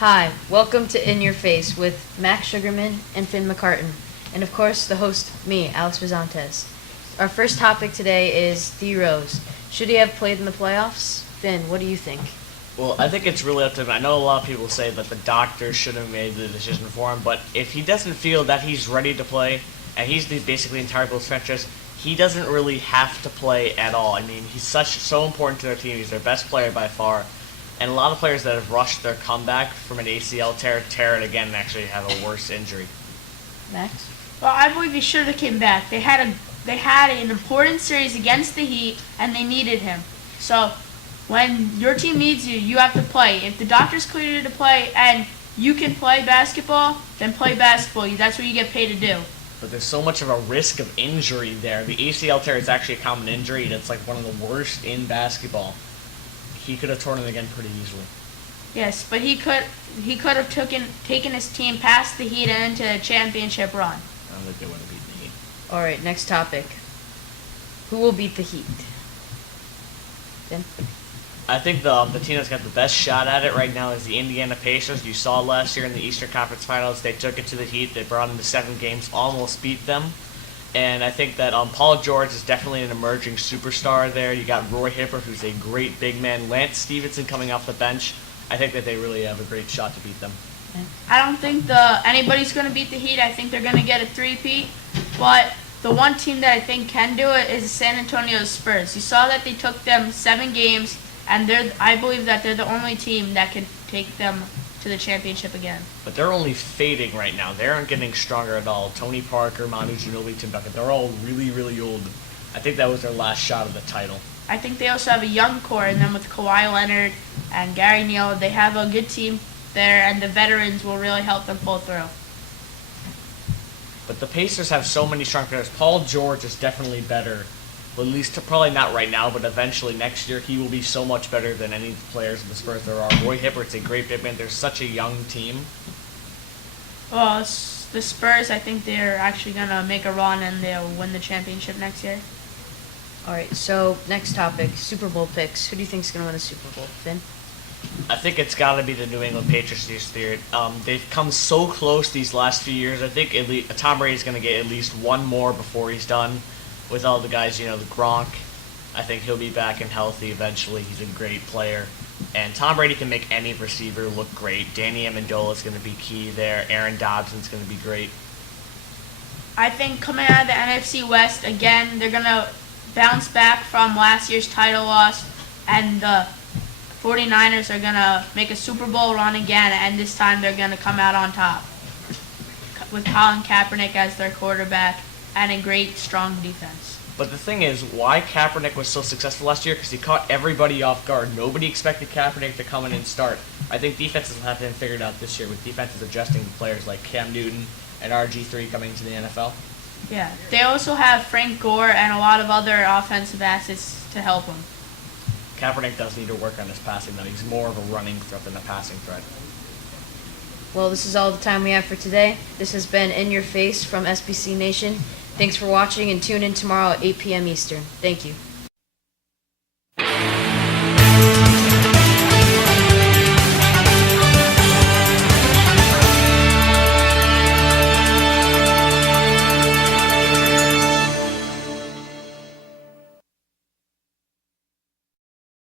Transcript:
Hi, welcome to In Your Face with Max Sugarman and Finn McCartan, and of course the host, me, Alex Vizantes. Our first topic today is D. Rose. Should he have played in the playoffs? Finn, what do you think? Well, I think it's really up to him. I know a lot of people say that the doctors should have made the decision for him, but if he doesn't feel that he's ready to play, and he's basically the entire Bills franchise, he doesn't really have to play at all. I mean, he's so important to their team. He's their best player by far. And a lot of players that have rushed their comeback from an ACL tear it again and actually have a worse injury. Max? Well, I believe he should have came back. They had an important series against the Heat, and they needed him. So when your team needs you, you have to play. If the doctors clear you to play and you can play basketball, then play basketball. That's what you get paid to do. But there's so much of a risk of injury there. The ACL tear is actually a common injury, and it's like one of the worst in basketball. He could have torn it again pretty easily. Yes, but he could have taken his team past the Heat and into a championship run. I don't think they would have beaten the Heat. All right, next topic. Who will beat the Heat? Finn? I think the team that's got the best shot at it right now is the Indiana Pacers. You saw last year in the Eastern Conference Finals, they took it to the Heat. They brought them to 7 games, almost beat them. And I think that Paul George is definitely an emerging superstar there. You got Roy Hibbert, who's a great big man. Lance Stevenson coming off the bench. I think that they really have a great shot to beat them. I don't think anybody's going to beat the Heat. I think they're going to get a three-peat. But the one team that I think can do it is the San Antonio Spurs. You saw that they took them 7 games, and I believe that they're the only team that can take them to the championship again. But they're only fading right now. They aren't getting stronger at all. Tony Parker, Manu Ginobili, Tim Duncan, they're all really, really old. I think that was their last shot of the title. I think they also have a young core, and then with Kawhi Leonard and Gary Neal, they have a good team there, and the veterans will really help them pull through. But the Pacers have so many strong players. Paul George is definitely better. Well, at least probably not right now, but eventually next year he will be so much better than any players in the Spurs there are. Roy Hibbert's a great big man. They're such a young team. Well, the Spurs, I think they're actually going to make a run and they'll win the championship next year. All right, so next topic, Super Bowl picks. Who do you think is going to win the Super Bowl? Finn? I think it's got to be the New England Patriots this year. They've come so close these last few years. I think Tom Brady's going to get at least one more before he's done with all the guys, the Gronk. I think he'll be back and healthy eventually. He's a great player. And Tom Brady can make any receiver look great. Danny Amendola is going to be key there. Aaron Dobson's going to be great. I think coming out of the NFC West, again, they're going to bounce back from last year's title loss, and the 49ers are going to make a Super Bowl run again, and this time they're going to come out on top with Colin Kaepernick as their quarterback and a great, strong defense. But the thing is, why Kaepernick was so successful last year? Because he caught everybody off guard. Nobody expected Kaepernick to come in and start. I think defenses will have him figured out this year, with defenses adjusting to players like Cam Newton and RG3 coming to the NFL. Yeah, they also have Frank Gore and a lot of other offensive assets to help him. Kaepernick does need to work on his passing, though. He's more of a running threat than a passing threat. Well, this is all the time we have for today. This has been In Your Face from SBC Nation. Thanks for watching, and tune in tomorrow at 8 p.m. Eastern. Thank you.